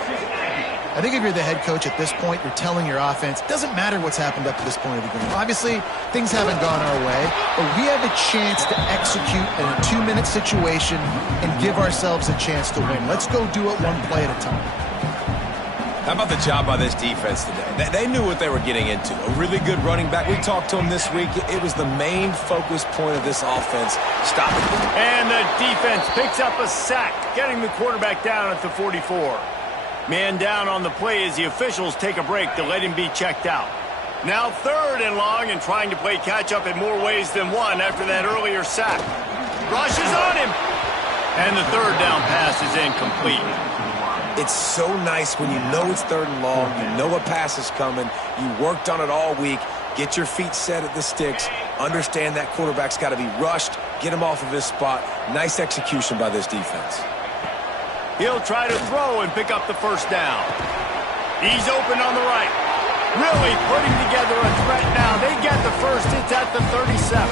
I think if you're the head coach at this point, you're telling your offense, it doesn't matter what's happened up to this point of the game. Obviously, things haven't gone our way, but we have a chance to execute in a 2-minute situation and give ourselves a chance to win. Let's go do it one play at a time. How about the job by this defense today? They knew what they were getting into. A really good running back. We talked to him this week. It was the main focus point of this offense. Stop it. And the defense picks up a sack, getting the quarterback down at the 44. Man down on the play as the officials take a break to let him be checked out. Now 3rd and long and trying to play catch-up in more ways than one after that earlier sack. Rushes on him. And the 3rd down pass is incomplete. It's so nice when you know it's 3rd and long, you know a pass is coming, you worked on it all week, get your feet set at the sticks, understand that quarterback's got to be rushed, get him off of his spot. Nice execution by this defense. He'll try to throw and pick up the 1st down. He's open on the right. Really putting together a threat now. They get the first. It's at the 37.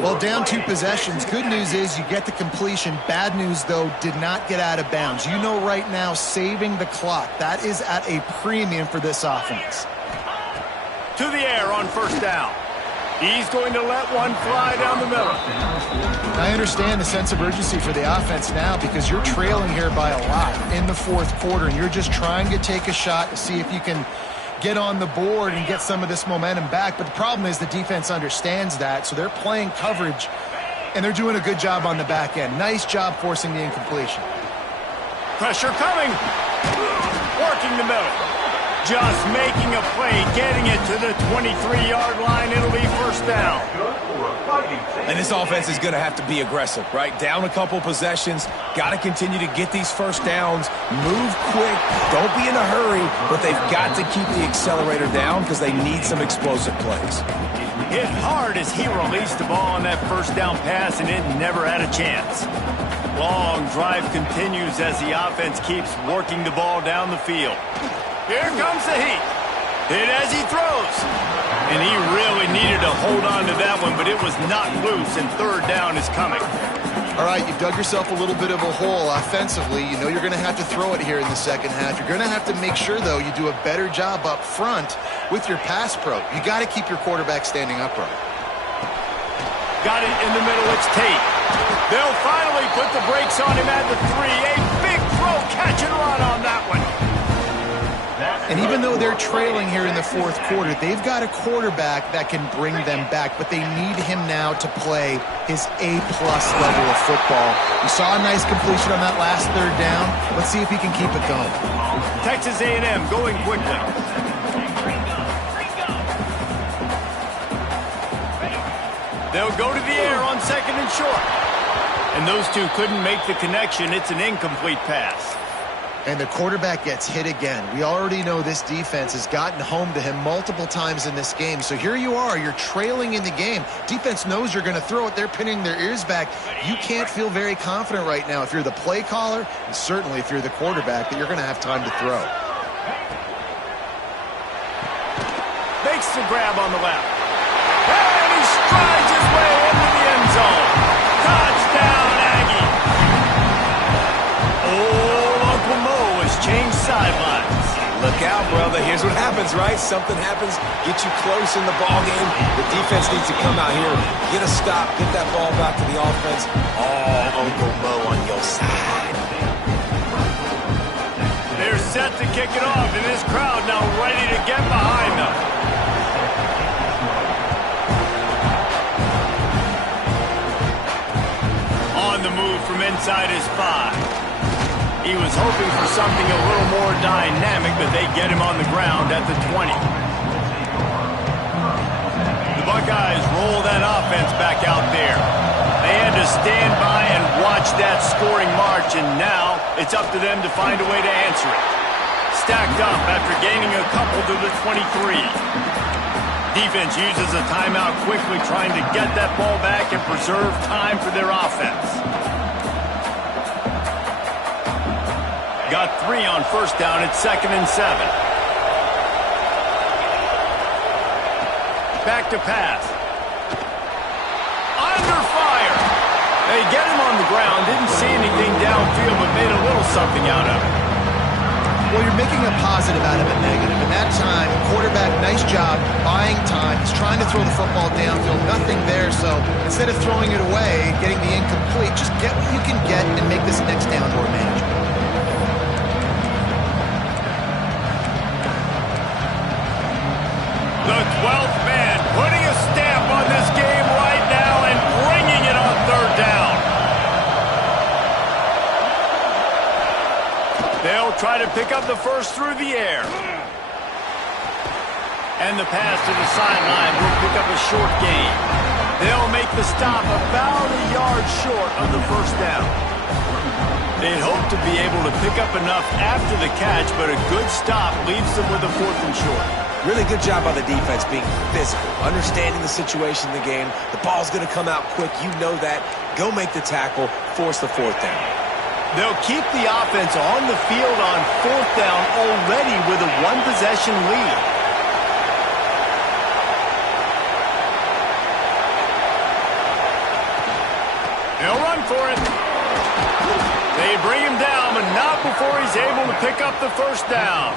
Well, down 2 possessions. Good news is you get the completion. Bad news, though, did not get out of bounds. You know right now, saving the clock, that is at a premium for this offense. To the air on first down. He's going to let one fly down the middle. I understand the sense of urgency for the offense now because you're trailing here by a lot in the 4th quarter, and you're just trying to take a shot to see if you can get on the board and get some of this momentum back. But the problem is the defense understands that, so they're playing coverage, and they're doing a good job on the back end. Nice job forcing the incompletion. Pressure coming. Working the middle. Just making a play, getting it to the 23-yard line. It'll be first down. And this offense is going to have to be aggressive, right? Down a couple possessions. Got to continue to get these first downs. Move quick. Don't be in a hurry. But they've got to keep the accelerator down because they need some explosive plays. Hit hard as he released the ball on that first down pass, and it never had a chance. Long drive continues as the offense keeps working the ball down the field. Here comes the heat. Hit as he throws. And he really needed to hold on to that one, but it was not loose, and third down is coming. All right, you dug yourself a little bit of a hole offensively. You know you're going to have to throw it here in the second half. You're going to have to make sure, though, you do a better job up front with your pass pro. You got to keep your quarterback standing upright. Got it in the middle. It's Tate. They'll finally put the brakes on him at the 3. A big throw, catch and run on that one. And even though they're trailing here in the 4th quarter, they've got a quarterback that can bring them back, but they need him now to play his A-plus level of football. You saw a nice completion on that last third down. Let's see if he can keep it going. Texas A&M going quickly. They'll go to the air on second and short. And those two couldn't make the connection. It's an incomplete pass. And the quarterback gets hit again. We already know this defense has gotten home to him multiple times in this game. So here you are, you're trailing in the game. Defense knows you're going to throw it. They're pinning their ears back. You can't feel very confident right now if you're the play caller, and certainly if you're the quarterback, that you're going to have time to throw. Makes the grab on the left. And he strides his way into the end zone. Touchdown, Aggie. Change sidelines. Look out, brother. Here's what happens, right? Something happens, get you close in the ball game. The defense needs to come out here, get a stop, get that ball back to the offense. Oh, Uncle Mo on your side. They're set to kick it off, and this crowd now ready to get behind them. On the move from inside his 5. He was hoping for something a little more dynamic, but they get him on the ground at the 20. The Buckeyes roll that offense back out there. They had to stand by and watch that scoring march, and now it's up to them to find a way to answer it. Stacked up after gaining a couple to the 23. Defense uses a timeout quickly, trying to get that ball back and preserve time for their offense. Got 3 on first down at 2nd and 7. Back to pass. Under fire. They get him on the ground. Didn't see anything downfield, but made a little something out of it. Well, you're making a positive out of a negative. And that time, quarterback, nice job, buying time. He's trying to throw the football downfield. Nothing there. So instead of throwing it away, getting the incomplete, just get what you can get and make this next down more manageable. The 12th man putting a stamp on this game right now and bringing it on third down. They'll try to pick up the first through the air. And the pass to the sideline will pick up a short gain. They'll make the stop about a yard short of the first down. They hope to be able to pick up enough after the catch, but a good stop leaves them with a 4th and short. Really good job by the defense being physical, understanding the situation in the game. The ball's going to come out quick. You know that. Go make the tackle, force the 4th down. They'll keep the offense on the field on 4th down already with a 1-possession lead. They bring him down, but not before he's able to pick up the first down.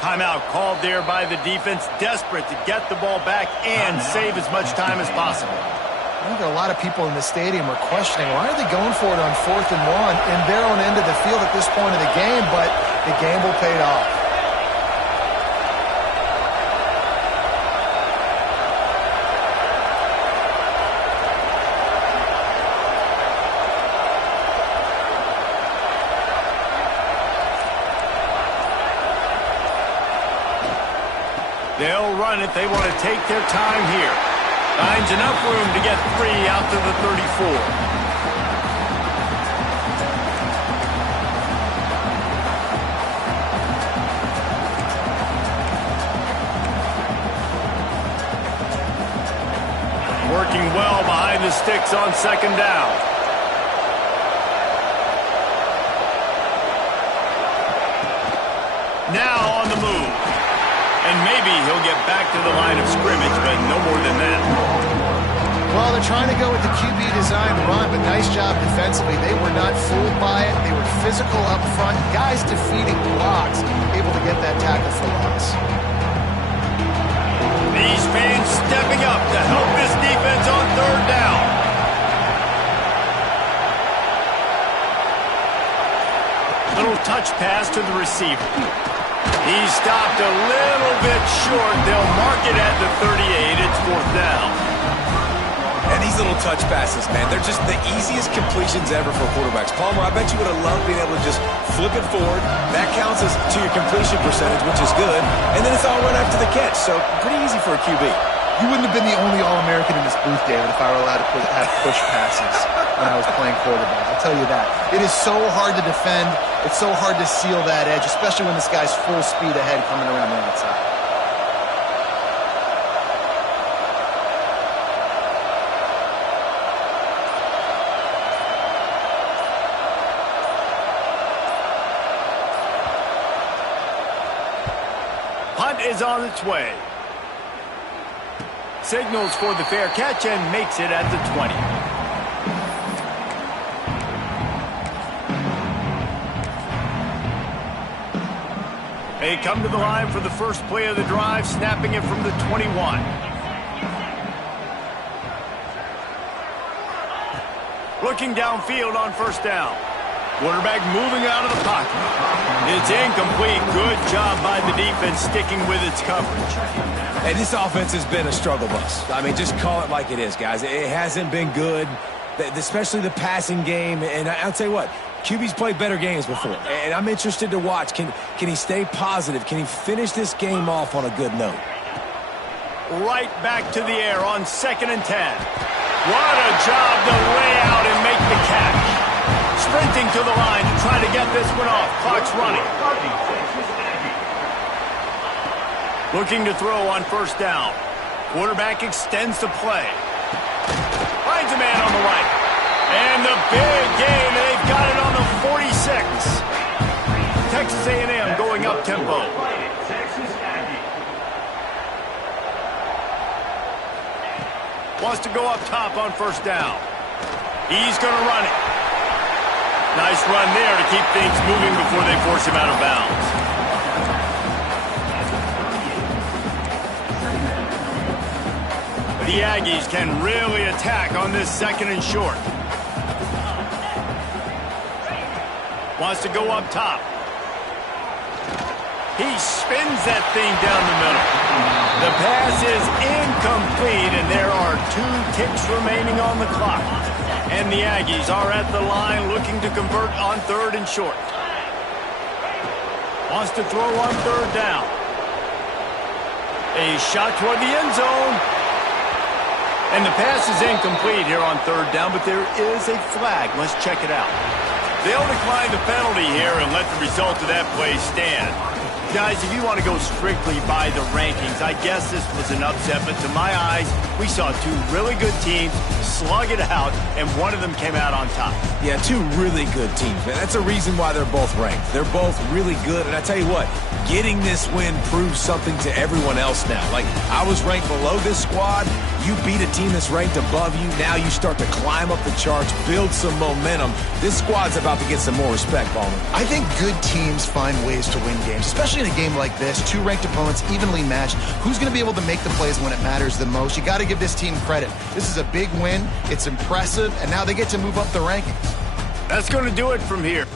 Timeout called there by the defense, desperate to get the ball back and save as much time as possible. I think a lot of people in the stadium are questioning, why are they going for it on 4th and 1 in their own end of the field at this point of the game, but the gamble paid off. They'll run it. They want to take their time here. Finds enough room to get 3 out to the 34. Working well behind the sticks on 2nd down. Now on the move. And maybe he'll get back to the line of scrimmage, but no more than that. Well, they're trying to go with the QB design run, but nice job defensively. They were not fooled by it. They were physical up front. Guys defeating blocks, able to get that tackle for loss. These fans stepping up to help this defense on 3rd down. Little touch pass to the receiver. He stopped a little bit short. They'll mark it at the 38. It's 4th down. And these little touch passes, man, they're just the easiest completions ever for quarterbacks. Palmer, I bet you would have loved being able to just flip it forward. That counts as to your completion percentage, which is good. And then it's all run after the catch, so pretty easy for a QB. You wouldn't have been the only All-American in this booth, David, if I were allowed to have push passes when I was playing quarterback. I'll tell you that. It is so hard to defend. It's so hard to seal that edge, especially when this guy's full speed ahead coming around the outside. Punt is on its way. Signals for the fair catch and makes it at the 20. They come to the line for the first play of the drive, snapping it from the 21. Looking downfield on 1st down. Quarterback moving out of the pocket. It's incomplete. Good job by the defense sticking with its coverage. And this offense has been a struggle bus. I mean, just call it like it is, guys. It hasn't been good, especially the passing game. And I'll tell you what, QB's played better games before. And I'm interested to watch. Can he stay positive? Can he finish this game off on a good note? Right back to the air on 2nd and 10. What a job to lay out and make the catch. Sprinting to the line to try to get this one off. Clock's running. Looking to throw on 1st down. Quarterback extends the play. Finds a man on the right. And the big game, they've got it on the 46. Texas A&M going up tempo. Wants to go up top on 1st down. He's going to run it. Nice run there to keep things moving before they force him out of bounds. The Aggies can really attack on this 2nd and short. Wants to go up top. He spins that thing down the middle. The pass is incomplete, and there are 2 ticks remaining on the clock. And the Aggies are at the line looking to convert on 3rd and short. Wants to throw on 3rd down. A shot toward the end zone. And the pass is incomplete here on 3rd down, but there is a flag. Let's check it out. They'll decline the penalty here and let the result of that play stand. Guys, if you want to go strictly by the rankings, I guess this was an upset, but to my eyes, we saw two really good teams slug it out, and one of them came out on top. Yeah, two really good teams, man. That's a reason why they're both ranked. They're both really good, and I tell you what, getting this win proves something to everyone else now. Like, I was ranked below this squad. You beat a team that's ranked above you. Now you start to climb up the charts, build some momentum. This squad's about to get some more respect, Ballman. I think good teams find ways to win games, especially in a game like this. Two ranked opponents, evenly matched. Who's going to be able to make the plays when it matters the most? You got to give this team credit. This is a big win. It's impressive, and now they get to move up the rankings. That's going to do it from here.